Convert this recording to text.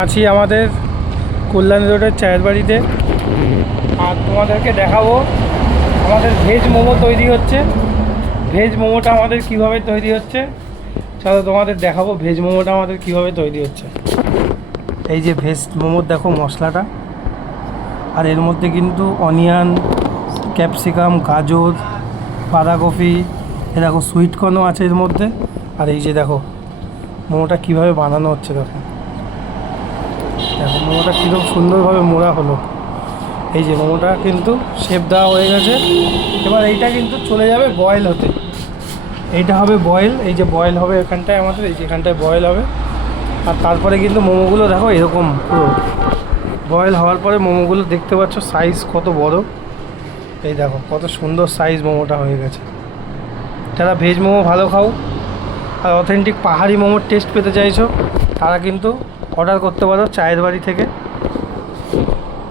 আছি আমাদের কল্যাণী রোডের চায়ের বাড়িতে। আর তোমাদেরকে দেখাবো আমাদের ভেজ মোমো তৈরি হচ্ছে। ভেজ মোমোটা আমাদের কিভাবে তৈরি হচ্ছে চলো তোমাদের দেখাবো ভেজ মোমোটা আমাদের কিভাবে তৈরি হচ্ছে। এই যে ভেজ মোমোর দেখো মশলাটা, আর এর মধ্যে কিন্তু অনিয়ন, ক্যাপসিকাম, গাজর, বাঁধাকপি, এ দেখো সুইট কর্নও আছে এর মধ্যে। আর এই যে দেখো মোমোটা কিভাবে বানানো হচ্ছে, দেখো দেখো মোমোটা কীরকম সুন্দরভাবে মোড়া হলো। এই যে মোমোটা কিন্তু শেপ দেওয়া হয়ে গেছে। এবার এইটা কিন্তু চলে যাবে বয়েল হতে। এইটা হবে বয়েল, এই যে বয়েল হবে এখানটায় আমাদের, এই যে এখানটায় বয়েল হবে। আর তারপরে কিন্তু মোমোগুলো দেখো এরকম পুরো বয়েল হওয়ার পরে মোমোগুলো দেখতে পাচ্ছ সাইজ কত বড়। এই দেখো কত সুন্দর সাইজ মোমোটা হয়ে গেছে। যারা ভেজ মোমো ভালো খাও আর অথেন্টিক পাহাড়ি মোমোর টেস্ট পেতে চাইছো তারা কিন্তু অর্ডার করতে পারো চায়ের বাড়ি থেকে।